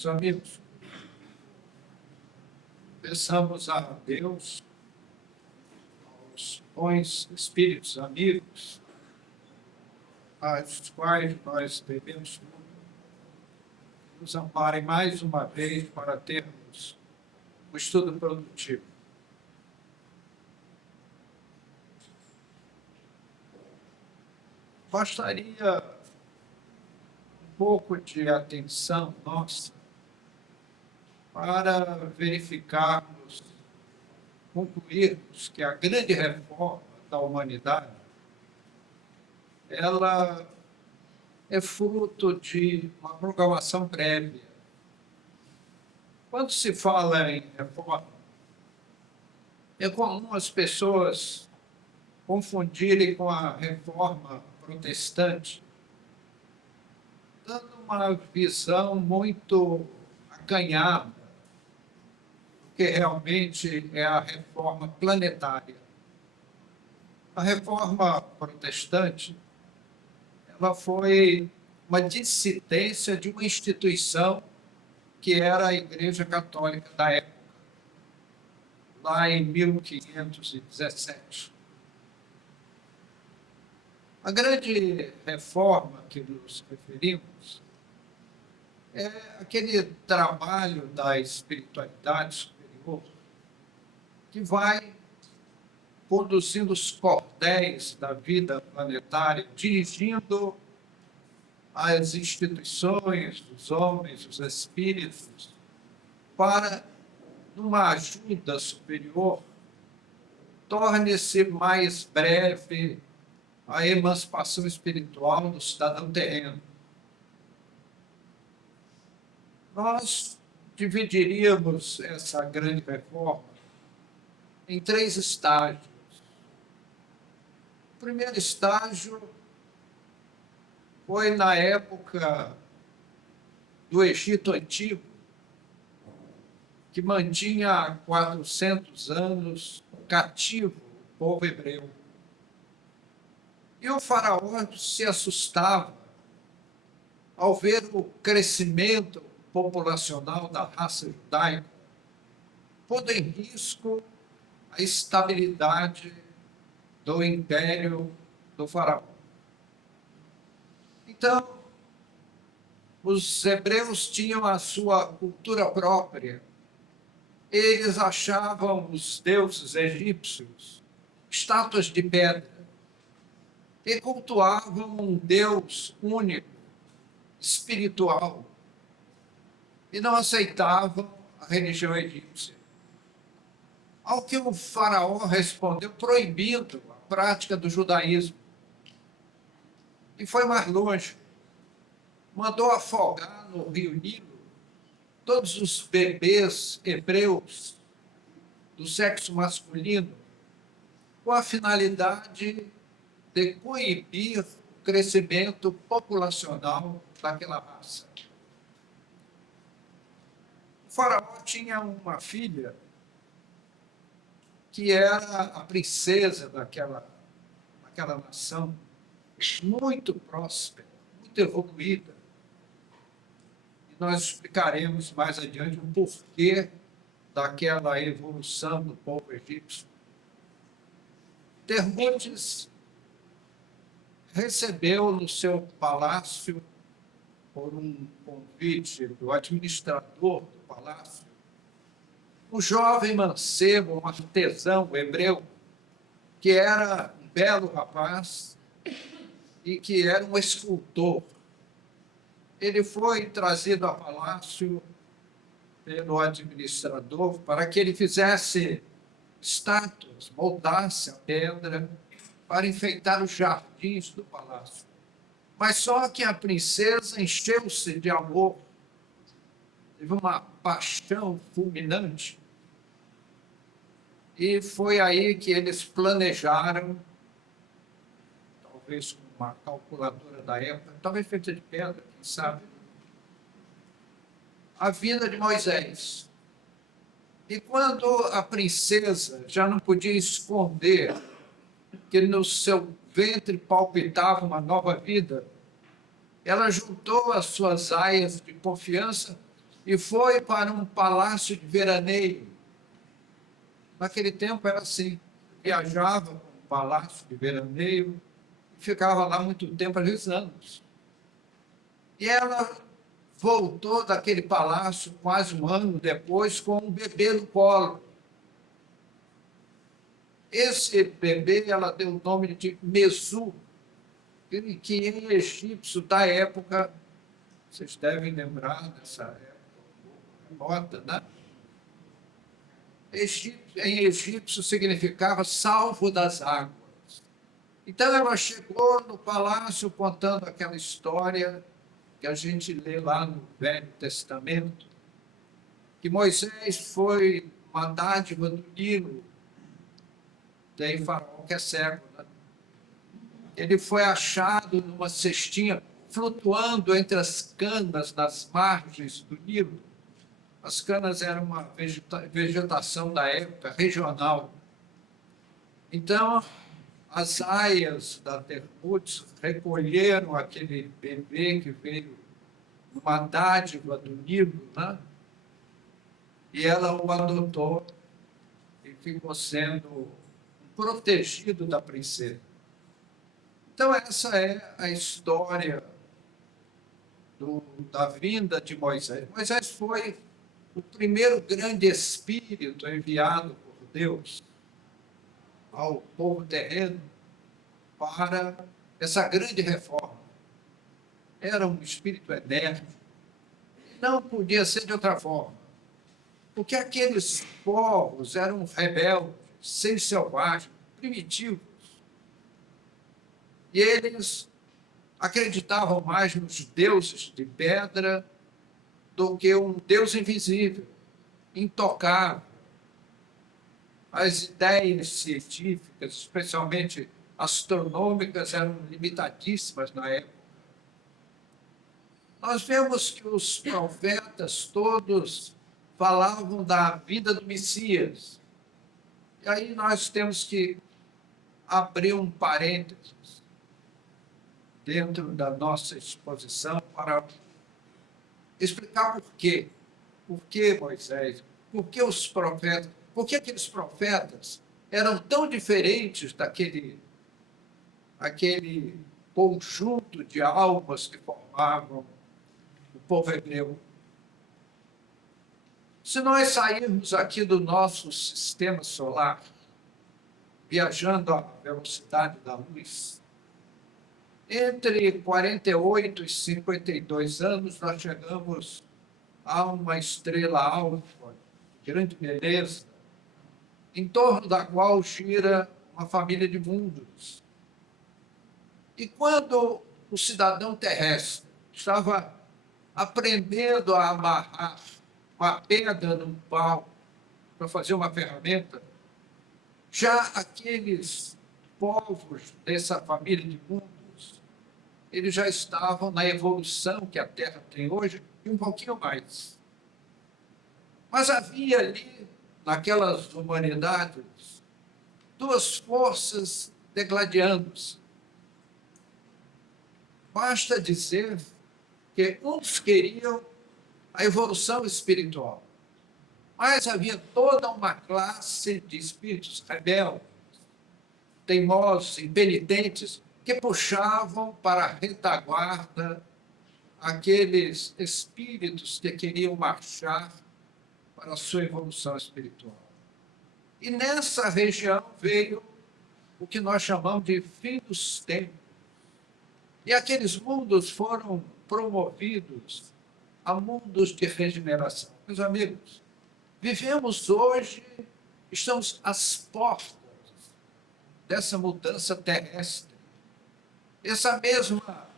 Meus amigos, peçamos a Deus, aos bons espíritos amigos, aos quais nós devemos tudo, nos amparem mais uma vez para termos um estudo produtivo. Gostaria um pouco de atenção nossa para verificarmos, concluirmos que a grande reforma da humanidade, ela é fruto de uma programação prévia. Quando se fala em reforma, é comum as pessoas confundirem com a reforma protestante, dando uma visão muito acanhada, que realmente é a reforma planetária. A reforma protestante, ela foi uma dissidência de uma instituição que era a Igreja Católica da época, lá em 1517. A grande reforma que nos referimos é aquele trabalho da espiritualidade superior que vai conduzindo os cordéis da vida planetária, dirigindo as instituições, os homens, os espíritos, para, numa ajuda superior, torne-se mais breve a emancipação espiritual do cidadão terreno. Nós dividiríamos essa grande reforma em 3 estágios. O primeiro estágio foi na época do Egito Antigo, que mantinha há 400 anos cativo o povo hebreu. E o faraó se assustava ao ver o crescimento populacional da raça judaica, pondo em risco a estabilidade do império do faraó. Então, os hebreus tinham a sua cultura própria. Eles achavam os deuses egípcios estátuas de pedra e cultuavam um Deus único, espiritual, e não aceitavam a religião egípcia. Ao que o faraó respondeu proibindo a prática do judaísmo. E foi mais longe. Mandou afogar no rio Nilo todos os bebês hebreus do sexo masculino, com a finalidade de coibir o crescimento populacional daquela raça. O faraó tinha uma filha que era a princesa daquela nação, muito próspera, muito evoluída. E nós explicaremos mais adiante o porquê daquela evolução do povo egípcio. Termôtes recebeu no seu palácio, por um convite do administrador do palácio, um jovem mancebo, um artesão hebreu, que era um belo rapaz e que era um escultor. Ele foi trazido ao palácio pelo administrador para que ele fizesse estátuas, moldasse a pedra para enfeitar os jardins do palácio. Mas só que a princesa encheu-se de amor, teve uma paixão fulminante, e foi aí que eles planejaram, talvez com uma calculadora da época, talvez feita de pedra, quem sabe, a vida de Moisés. E quando a princesa já não podia esconder que no seu ventre palpitava uma nova vida, ela juntou as suas aias de confiança e foi para um palácio de veraneio. Naquele tempo era assim, viajava para um palácio de veraneio e ficava lá muito tempo, às vezes anos. E ela voltou daquele palácio quase um ano depois com um bebê no colo. Esse bebê ela deu o nome de Mesu, que em egípcio da época, vocês devem lembrar dessa época remota, né? Em egípcio significava salvo das águas. Então ela chegou no palácio contando aquela história que a gente lê lá no Velho Testamento, que Moisés foi uma dádiva do Nilo, tem Faraó que é cego, né? Ele foi achado numa cestinha flutuando entre as canas nas margens do Nilo. As canas eram uma vegetação da época regional. Então, as aias da Termutes recolheram aquele bebê que veio numa dádiva do Nilo, né? E ela o adotou e ficou sendo protegido da princesa. Então, essa é a história da vinda de Moisés. Moisés foi o primeiro grande espírito enviado por Deus ao povo terreno para essa grande reforma. Era um espírito enérgico. Não podia ser de outra forma. Porque aqueles povos eram rebeldes, seres selvagens, primitivos. E eles acreditavam mais nos deuses de pedra do que um Deus invisível, intocável. As ideias científicas, especialmente astronômicas, eram limitadíssimas na época. Nós vemos que os profetas todos falavam da vinda do Messias. E aí nós temos que abrir um parênteses dentro da nossa exposição para explicar por quê. Por que Moisés? Por que os profetas? Por que aqueles profetas eram tão diferentes daquele conjunto de almas que formavam o povo hebreu? Se nós sairmos aqui do nosso sistema solar, viajando à velocidade da luz, entre 48 e 52 anos, nós chegamos a uma estrela alfa, de grande beleza, em torno da qual gira uma família de mundos. E quando o cidadão terrestre estava aprendendo a amarrar uma pedra num pau para fazer uma ferramenta, já aqueles povos dessa família de mundos, eles já estavam na evolução que a Terra tem hoje e um pouquinho mais. Mas havia ali, naquelas humanidades, duas forças degladiando-se. Basta dizer que uns queriam a evolução espiritual, mas havia toda uma classe de espíritos rebeldes, teimosos, impenitentes, que puxavam para a retaguarda aqueles espíritos que queriam marchar para a sua evolução espiritual. E nessa região veio o que nós chamamos de fim dos tempos. E aqueles mundos foram promovidos a mundos de regeneração. Meus amigos, vivemos hoje, estamos às portas dessa mudança terrestre. Essa mesma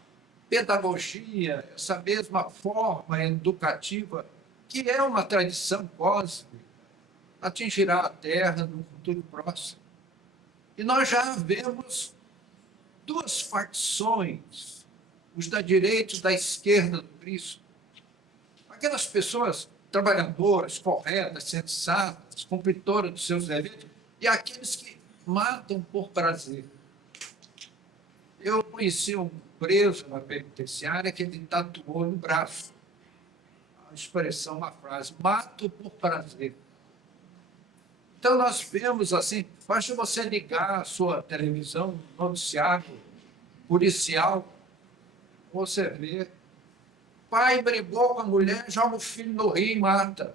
pedagogia, essa mesma forma educativa, que é uma tradição cósmica, atingirá a Terra no futuro próximo. E nós já vemos duas facções, os da direita e os da esquerda do Cristo. Aquelas pessoas trabalhadoras, corretas, sensatas, cumpridoras dos seus deveres, e aqueles que matam por prazer. Eu conheci um preso na penitenciária que ele tatuou no braço expressão, uma frase: mato por prazer. Então, nós vemos assim, basta você ligar a sua televisão, noticiário policial, você vê, pai brigou com a mulher, joga o filho no rio e mata.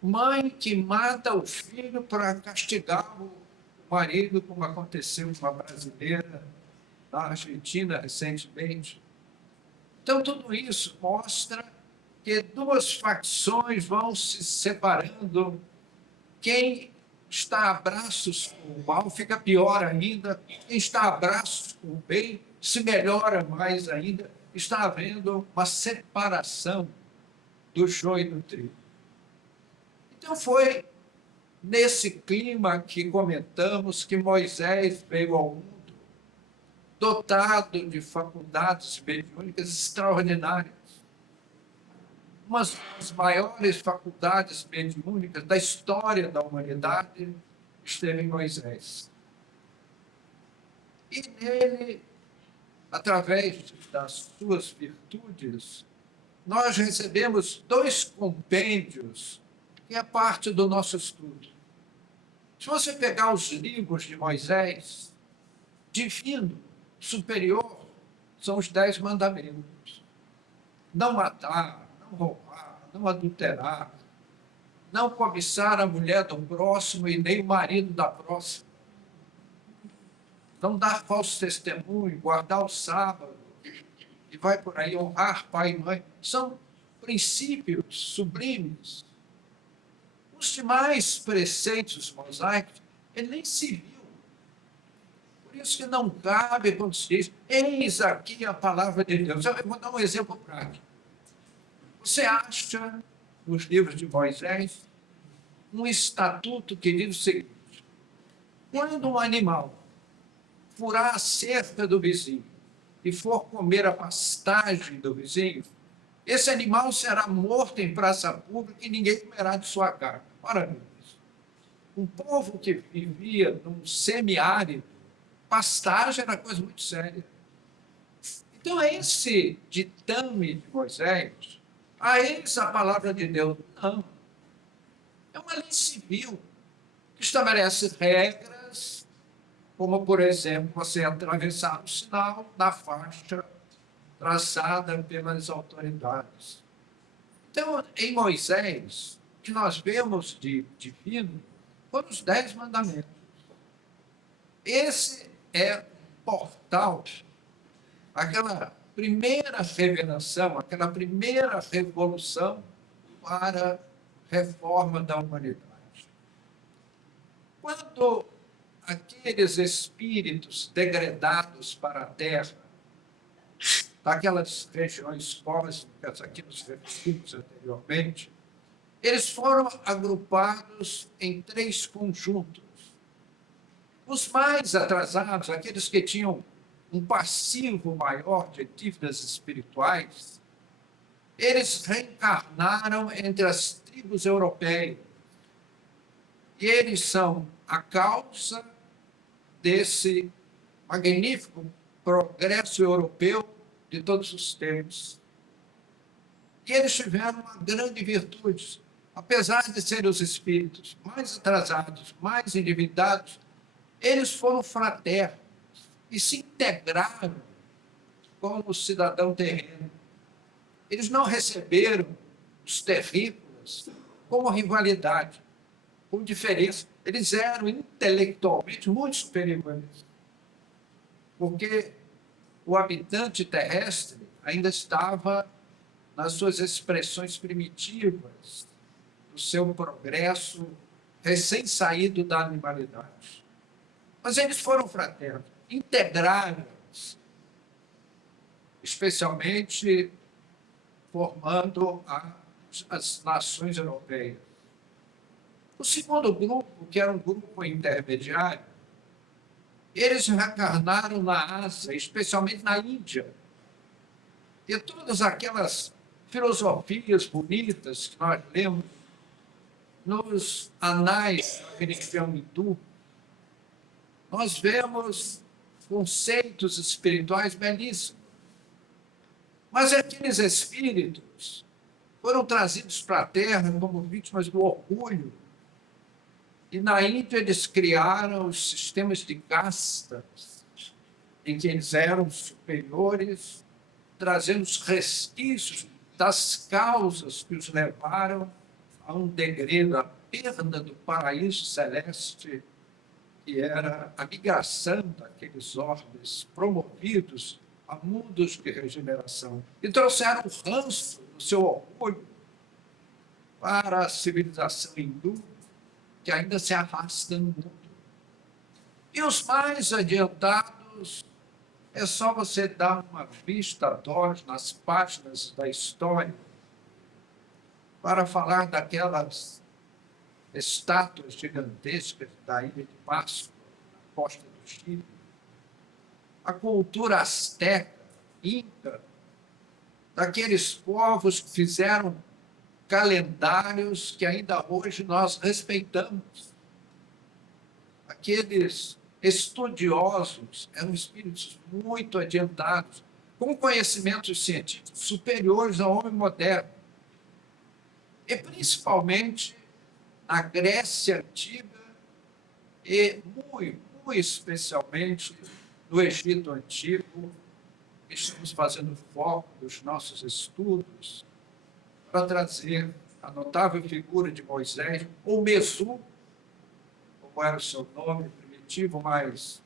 Mãe que mata o filho para castigar o marido, como aconteceu com uma brasileira na Argentina recentemente. Então, tudo isso mostra que duas facções vão se separando. Quem está a braços com o mal fica pior ainda. Quem está a braços com o bem se melhora mais ainda. Está havendo uma separação do joio e do trigo. Então, foi nesse clima que comentamos que Moisés veio ao mundo, dotado de faculdades mediúnicas extraordinárias. Uma das maiores faculdades mediúnicas da história da humanidade esteve em Moisés. E nele, através das suas virtudes, nós recebemos 2 compêndios que é parte do nosso estudo. Se você pegar os livros de Moisés, divino, superior, são os 10 mandamentos. Não matar, não roubar, não adulterar, não cobiçar a mulher do próximo e nem o marido da próxima, não dar falso testemunho, guardar o sábado, e vai por aí, honrar pai e mãe. São princípios sublimes. Os demais preceitos mosaicos, ele nem se viu. Por isso que não cabe quando se diz, eis aqui a palavra de Deus. Eu vou dar um exemplo prático. Você acha, nos livros de Moisés, um estatuto que diz o seguinte: quando um animal furar a cerca do vizinho e for comer a pastagem do vizinho, esse animal será morto em praça pública e ninguém comerá de sua carne. Ora, um povo que vivia num semiárido, pastagem era coisa muito séria. Então, esse ditame de Moisés, eis a palavra de Deus. Não. É uma lei civil que estabelece regras, como, por exemplo, você atravessar o sinal na faixa traçada pelas autoridades. Então, em Moisés, o que nós vemos de divino foram os 10 mandamentos. Esse é o portal, aquela primeira revelação, aquela primeira revolução para a reforma da humanidade. Quando aqueles espíritos degradados para a Terra, daquelas regiões cósmicas aqui nos referimos anteriormente, eles foram agrupados em 3 conjuntos. Os mais atrasados, aqueles que tinham um passivo maior de dívidas espirituais, eles reencarnaram entre as tribos europeias. E eles são a causa desse magnífico progresso europeu de todos os tempos. E eles tiveram uma grande virtude. Apesar de serem os espíritos mais atrasados, mais endividados, eles foram fraternos e se integraram como cidadão terreno. Eles não receberam os terrícolas como rivalidade, como diferença. Eles eram intelectualmente muito superiores, porque o habitante terrestre ainda estava nas suas expressões primitivas, do seu progresso recém-saído da animalidade. Mas eles foram fraternos, integraram-se, especialmente formando as nações europeias. O segundo grupo, que era um grupo intermediário, eles reencarnaram na Ásia, especialmente na Índia. E todas aquelas filosofias bonitas que nós lemos nos anais da religião hindu, nós vemos conceitos espirituais belíssimos. Mas aqueles espíritos foram trazidos para a terra como vítimas do orgulho. E na Índia eles criaram os sistemas de castas, em que eles eram superiores, trazendo os resquícios das causas que os levaram a um degredo, a perda do paraíso celeste, que era a migração daqueles orbes promovidos a mundos de regeneração. E trouxeram o ranço do seu orgulho para a civilização hindu, que ainda se arrasta no mundo. E os mais adiantados, é só você dar uma vista d'olhos nas páginas da história para falar daquelas estátuas gigantescas da Ilha de Páscoa, na costa do Chile, a cultura asteca, inca, daqueles povos que fizeram calendários que ainda hoje nós respeitamos. Aqueles estudiosos eram espíritos muito adiantados, com conhecimentos científicos superiores ao homem moderno. E, principalmente, na Grécia Antiga e, muito especialmente, no Egito Antigo, estamos fazendo foco dos nossos estudos para trazer a notável figura de Moisés, ou Mesu, como era o seu nome primitivo, mas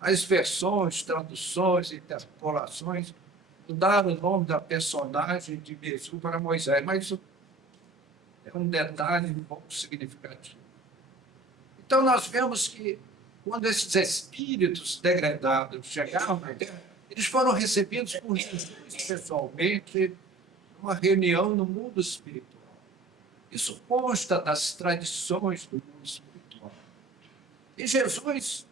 as versões, traduções, interpolações mudaram o nome da personagem de Mesu para Moisés, mas isso é um detalhe um pouco significativo. Então, nós vemos que, quando esses espíritos degradados chegaram na Terra, eles foram recebidos por Jesus pessoalmente numa reunião no mundo espiritual. Isso consta das tradições do mundo espiritual. E Jesus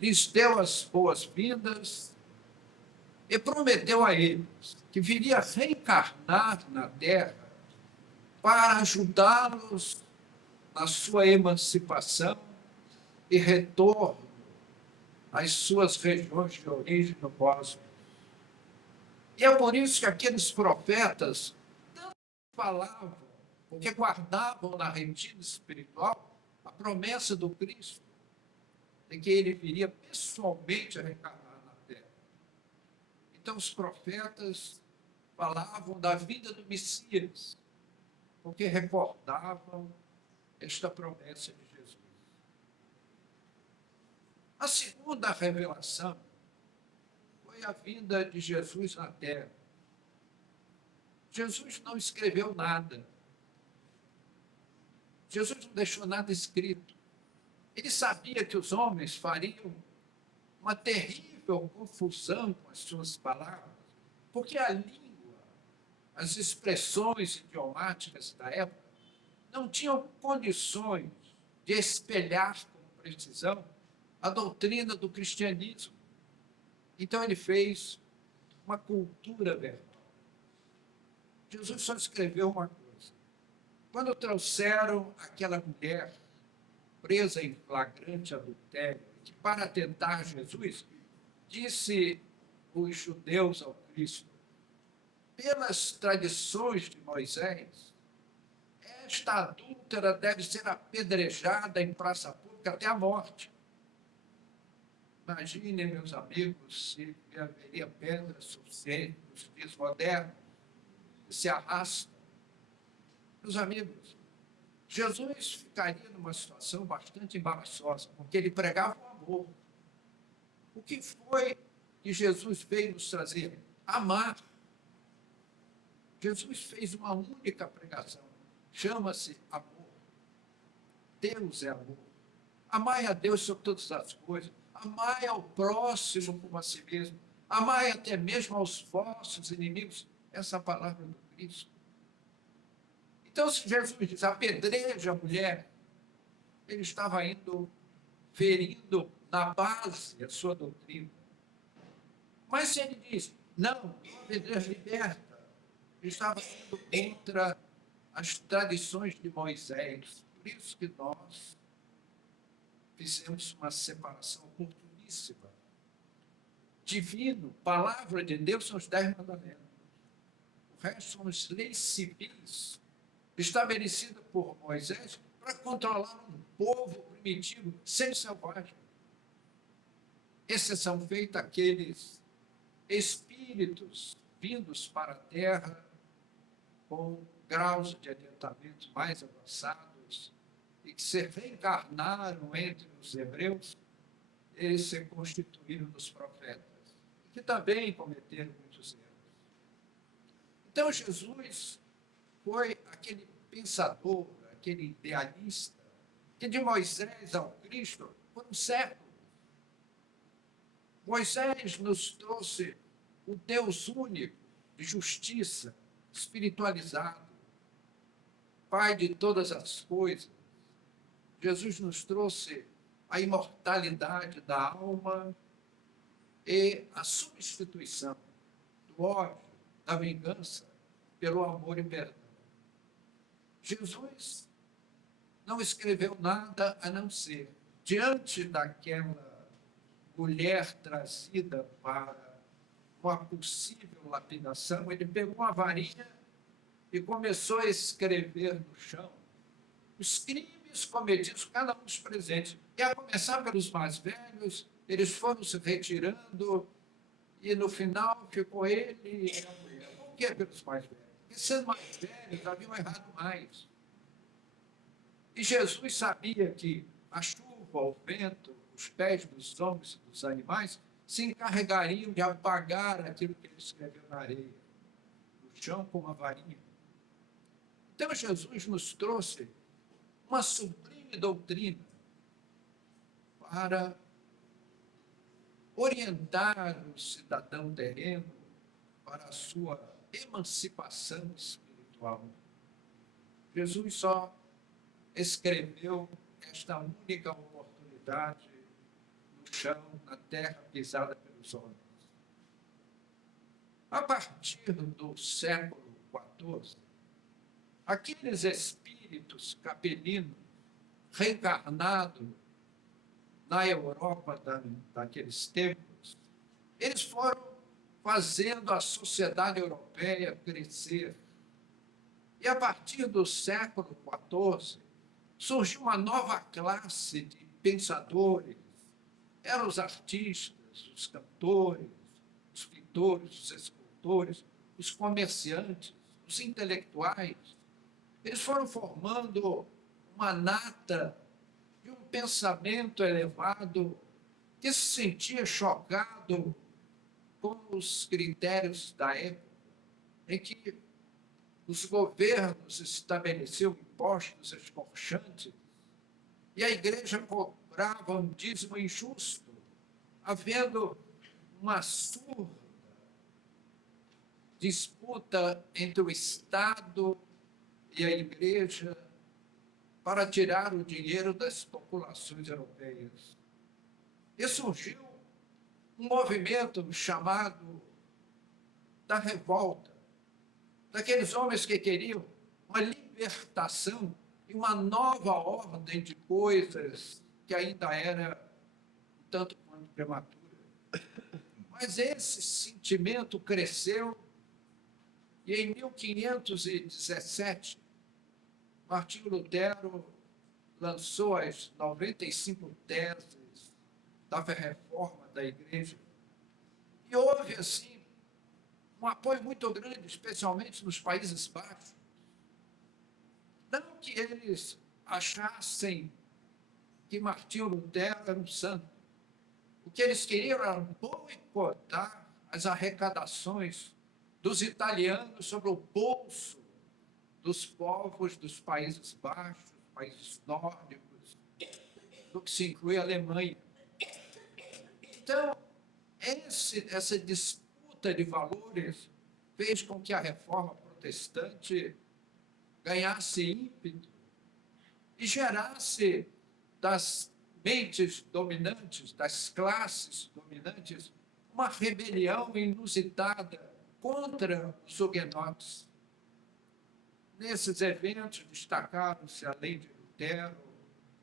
lhes deu as boas-vindas e prometeu a eles que viria reencarnar na Terra para ajudá-los na sua emancipação e retorno às suas regiões de origem no cosmos. E é por isso que aqueles profetas tanto falavam, porque guardavam na retina espiritual a promessa do Cristo, de que ele viria pessoalmente a reencarnar na Terra. Então, os profetas falavam da vida do Messias, porque recordavam esta promessa de Jesus. A segunda revelação foi a vinda de Jesus na Terra. Jesus não escreveu nada. Jesus não deixou nada escrito. Ele sabia que os homens fariam uma terrível confusão com as suas palavras, porque a língua, as expressões idiomáticas da época, não tinham condições de espelhar com precisão a doutrina do cristianismo. Então, ele fez uma cultura verbal. Jesus só escreveu uma coisa. Quando trouxeram aquela mulher presa em flagrante adultério, que para tentar Jesus, disse os judeus ao Cristo, pelas tradições de Moisés, esta adúltera deve ser apedrejada em praça pública até a morte. Imaginem, meus amigos, se haveria pedra suficiente nos dias modernos que se arrasta. Meus amigos, Jesus ficaria numa situação bastante embaraçosa, porque ele pregava o amor. O que foi que Jesus veio nos trazer? Amar. Jesus fez uma única pregação, chama-se amor. Deus é amor. Amai a Deus sobre todas as coisas. Amai ao próximo como a si mesmo. Amai até mesmo aos vossos inimigos. Essa é a palavra do Cristo. Então, se Jesus diz, apedreja a mulher, ele estava indo, ferindo na base a sua doutrina. Mas se ele diz, não, apedreja, liberta, ele estava indo contra as tradições de Moisés. Por isso que nós fizemos uma separação oportuníssima. Divino, palavra de Deus, são os 10 mandamentos. O resto são as leis civis estabelecidas por Moisés para controlar um povo primitivo, semi-selvagem. Exceção feita aqueles espíritos vindos para a Terra com graus de adiantamento mais avançados e que se reencarnaram entre os hebreus, eles se constituíram nos profetas, que também cometeram muitos erros. Então, Jesus foi aquele pensador, aquele idealista, que de Moisés ao Cristo foram séculos. Moisés nos trouxe o Deus único, de justiça, espiritualizado, Pai de todas as coisas. Jesus nos trouxe a imortalidade da alma e a substituição do ódio, da vingança, pelo amor e perdão. Jesus não escreveu nada a não ser, diante daquela mulher trazida para uma possível lapidação, ele pegou uma varinha e começou a escrever no chão os crimes cometidos por cada um dos presentes. E a começar pelos mais velhos, eles foram se retirando e no final ficou ele e a mulher. Por que pelos mais velhos? Porque sendo mais velhos haviam errado mais. E Jesus sabia que a chuva, o vento, os pés dos homens e dos animais se encarregariam de apagar aquilo que ele escreveu na areia, no chão com uma varinha. Então Jesus nos trouxe uma sublime doutrina para orientar o cidadão terreno para a sua emancipação espiritual. Jesus só escreveu esta única oportunidade no chão, na terra pisada pelos homens. A partir do século XIV, aqueles espíritos capelinos reencarnados na Europa daqueles tempos, eles foram fazendo a sociedade europeia crescer. E a partir do século XIV, surgiu uma nova classe de pensadores. Eram os artistas, os cantores, os pintores, os escultores, os comerciantes, os intelectuais. Eles foram formando uma nata de um pensamento elevado que se sentia chocado com os critérios da época, em que os governos estabeleciam impostos escorchantes e a igreja cobrava um dízimo injusto, havendo uma surda disputa entre o Estado e a igreja para tirar o dinheiro das populações europeias. E surgiu um movimento chamado da revolta, daqueles homens que queriam uma libertação e uma nova ordem de coisas que ainda era um tanto quanto prematura. Mas esse sentimento cresceu e em 1517, Martinho Lutero lançou as 95 teses da reforma da igreja. E houve, assim, um apoio muito grande, especialmente nos Países Baixos. Não que eles achassem que Martinho Lutero era um santo. O que eles queriam era boicotar as arrecadações dos italianos sobre o bolso dos povos dos Países Baixos, países nórdicos, do que se inclui a Alemanha. Então, essa disputa de valores fez com que a reforma protestante ganhasse ímpeto e gerasse das mentes dominantes, das classes dominantes, uma rebelião inusitada contra os huguenotes. Nesses eventos destacaram-se, além de Lutero,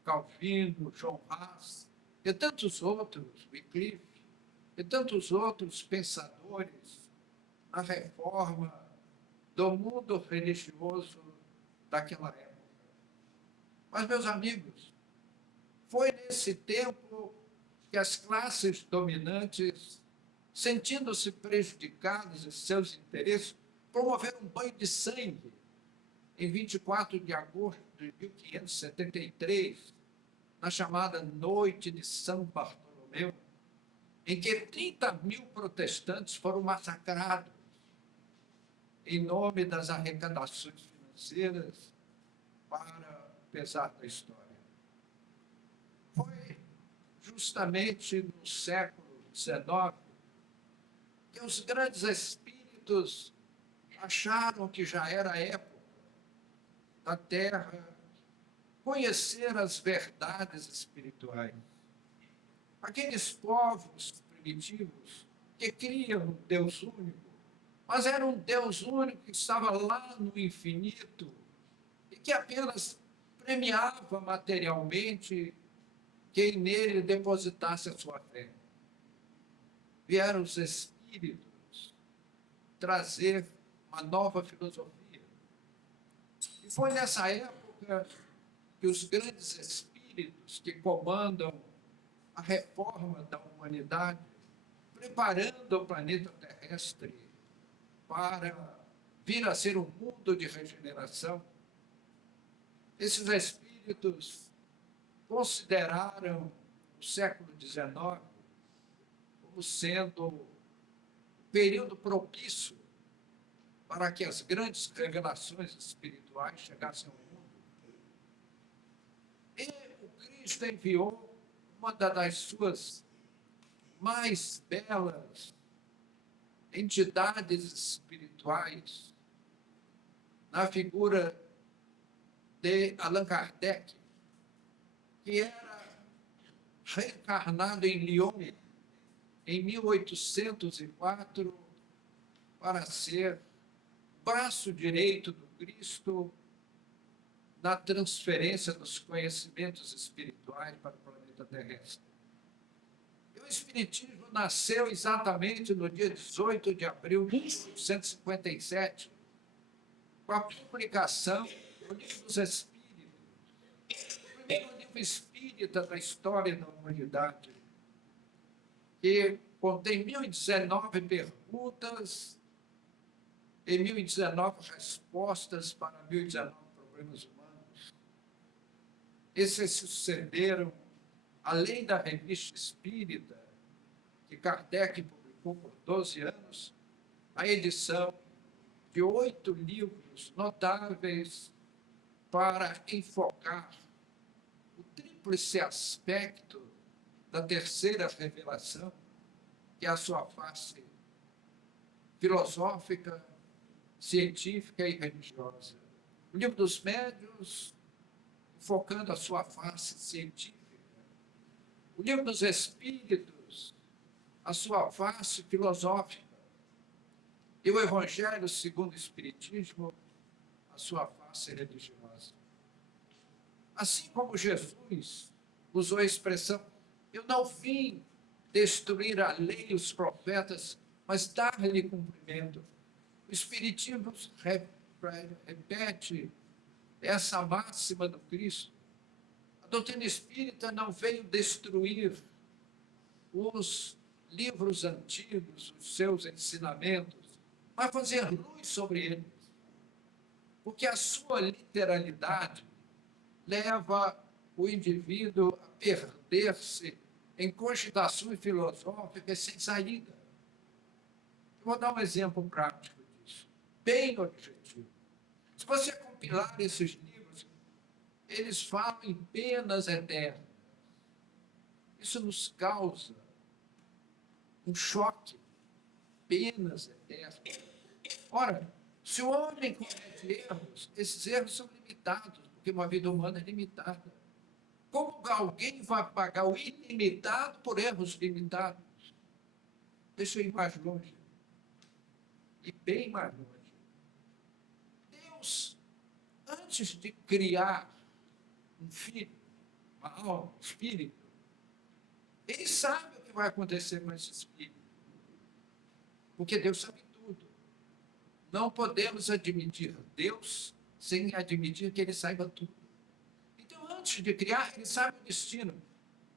Calvino, John Huss, e tantos outros, Wycliffe, e tantos outros pensadores na reforma do mundo religioso daquela época. Mas, meus amigos, foi nesse tempo que as classes dominantes, sentindo-se prejudicadas em seus interesses, promoveram um banho de sangue em 24 de agosto de 1573, na chamada Noite de São Bartolomeu, em que 30.000 protestantes foram massacrados em nome das arrecadações financeiras para o pesar da história. Foi justamente no século XIX que os grandes espíritos acharam que já era a época da Terra conhecer as verdades espirituais. Aqueles povos primitivos que criam um Deus único, mas era um Deus único que estava lá no infinito e que apenas premiava materialmente quem nele depositasse a sua fé. Vieram os espíritos trazer uma nova filosofia. E foi nessa época que os grandes espíritos que comandam a reforma da humanidade, preparando o planeta terrestre para vir a ser um mundo de regeneração, esses espíritos consideraram o século XIX como sendo o período propício para que as grandes revelações espirituais chegassem ao mundo. E o Cristo enviou uma das suas mais belas entidades espirituais na figura de Allan Kardec, que era reencarnado em Lyon em 1804 para ser braço direito do Cristo na transferência dos conhecimentos espirituais para o planeta terrestre. E o Espiritismo nasceu exatamente no dia 18 de abril de 1857, com a publicação do Livro dos Espíritos, o primeiro livro espírita da história da humanidade, que contém 1.019 perguntas e 1.019 respostas para 1.019 problemas humanos. Esses sucederam, além da revista espírita, que Kardec publicou por 12 anos, a edição de 8 livros notáveis para enfocar o tríplice aspecto da terceira revelação, que é a sua face filosófica, científica e religiosa. O livro dos médiuns, focando a sua face científica. O livro dos espíritos, a sua face filosófica. E o Evangelho segundo o Espiritismo, a sua face religiosa. Assim como Jesus usou a expressão: eu não vim destruir a lei e os profetas, mas dar-lhe cumprimento. O Espiritismo repete essa máxima do Cristo. A doutrina espírita não veio destruir os livros antigos, os seus ensinamentos, mas fazer luz sobre eles. Porque a sua literalidade leva o indivíduo a perder-se em cogitações filosóficas sem saída. Eu vou dar um exemplo prático disso, bem objetivo. Se você compilar esses livros, eles falam em penas eternas. Isso nos causa um choque. Penas eternas. Ora, se o homem comete erros, esses erros são limitados, porque uma vida humana é limitada. Como alguém vai pagar o ilimitado por erros limitados? Deixa eu ir mais longe. E bem mais longe. Deus, antes de criar um filho, uma alma, um espírito, ele sabe o que vai acontecer com esse espírito. Porque Deus sabe tudo. Não podemos admitir Deus sem admitir que Ele saiba tudo. Então, antes de criar, Ele sabe o destino.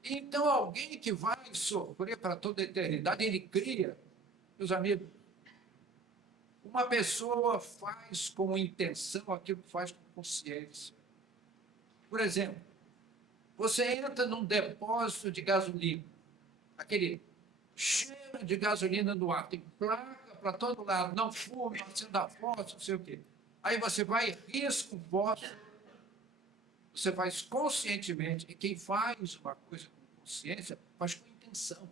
Então, alguém que vai sofrer para toda a eternidade, Ele cria. Meus amigos, uma pessoa faz com intenção aquilo que faz com consciência. Por exemplo, você entra num depósito de gasolina, aquele cheiro de gasolina no ar, tem placa para todo lado, não fume, não acenda fósforo, não sei o quê. Aí você vai e risca um fósforo, você faz conscientemente, e quem faz uma coisa com consciência, faz com intenção.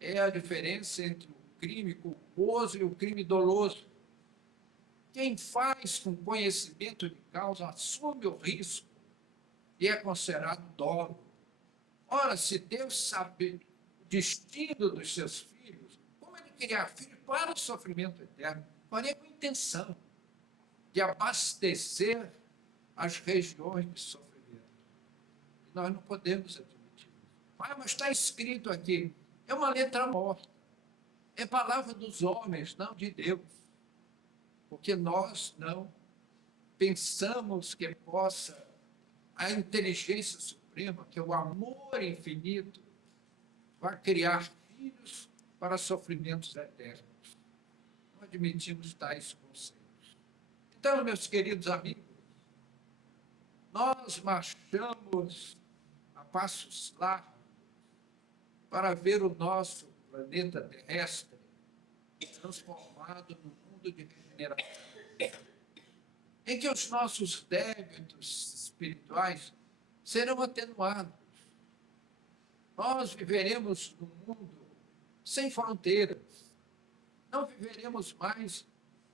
É a diferença entre o crime culposo e o crime doloso. Quem faz com conhecimento de causa assume o risco e é considerado dolo. Ora, se Deus sabe o destino dos seus filhos, como Ele criar filhos para o sofrimento eterno? Faria com intenção de abastecer as regiões de sofrimento. E nós não podemos admitir isso. Mas está escrito aqui, é uma letra morta. É palavra dos homens, não de Deus. Porque nós não pensamos que possa a inteligência suprema, que é o amor infinito, vai criar filhos para sofrimentos eternos. Não admitimos tais conceitos. Então, meus queridos amigos, nós marchamos a passos largos para ver o nosso planeta terrestre transformado num mundo de regeneração, em que os nossos débitos espirituais serão atenuados. Nós viveremos num mundo sem fronteiras. Não viveremos mais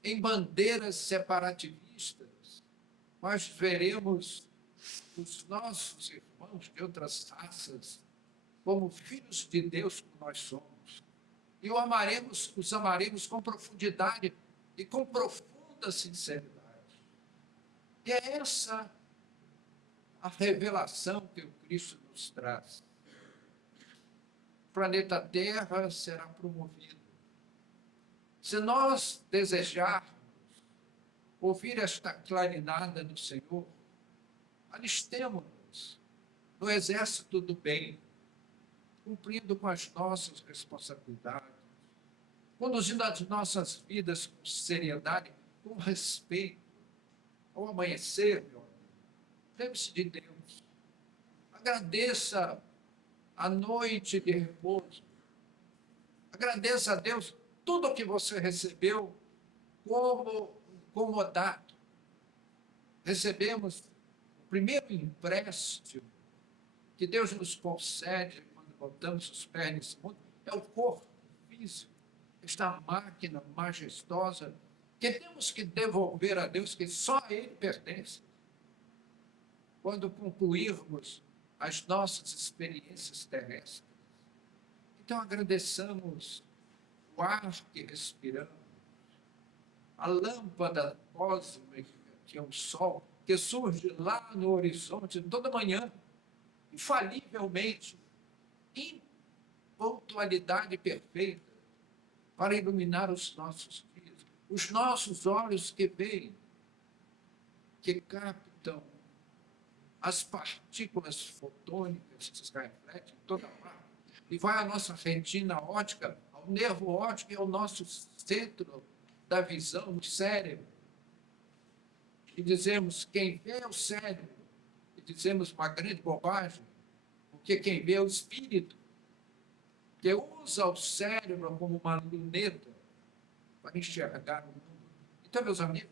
em bandeiras separativistas, mas veremos os nossos irmãos de outras raças como filhos de Deus como nós somos. E os amaremos com profundidade e com profunda sinceridade. E é essa a revelação que o Cristo nos traz. O planeta Terra será promovido. Se nós desejarmos ouvir esta clarinada do Senhor, alistemo-nos no exército do bem, cumprindo com as nossas responsabilidades, conduzindo as nossas vidas com seriedade, com respeito. Ao amanhecer, meu amigo, lembre-se de Deus. Agradeça a noite de repouso. Agradeça a Deus tudo o que você recebeu como dado. Recebemos o primeiro empréstimo que Deus nos concede quando botamos os pés nesse mundo, é o corpo físico, esta máquina majestosa que temos que devolver a Deus, que só a Ele pertence. Quando concluirmos as nossas experiências terrestres. Então, agradeçamos o ar que respiramos, a lâmpada cósmica, que é o sol, que surge lá no horizonte toda manhã, infalivelmente, em pontualidade perfeita, para iluminar os nossos dias. Os nossos olhos que veem, que captam as partículas fotônicas que se refletem em toda parte, e vai à nossa retina óptica, ao nervo óptico e ao nosso centro da visão, o cérebro. E dizemos, quem vê é o cérebro, e dizemos uma grande bobagem, porque quem vê é o espírito, que usa o cérebro como uma luneta para enxergar o mundo. Então, meus amigos,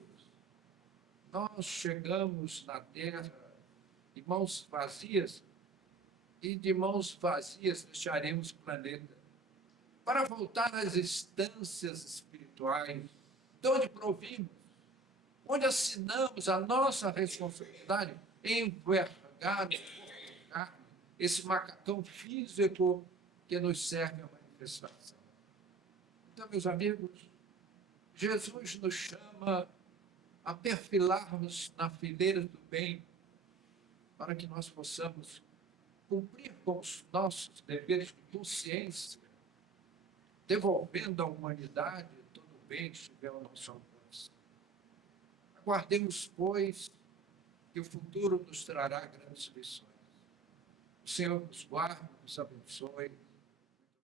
nós chegamos na Terra de mãos vazias, e de mãos vazias deixaremos o planeta, para voltar às instâncias espirituais, de onde provimos, onde assinamos a nossa responsabilidade em envergar no corpo de carne, esse macacão físico que nos serve a manifestação. Então, meus amigos, Jesus nos chama a perfilarmos na fileira do bem, para que nós possamos cumprir com os nossos deveres de consciência, devolvendo à humanidade todo o bem que estiver ao nosso alcance. Aguardemos, pois, que o futuro nos trará grandes lições. O Senhor nos guarde, nos abençoe.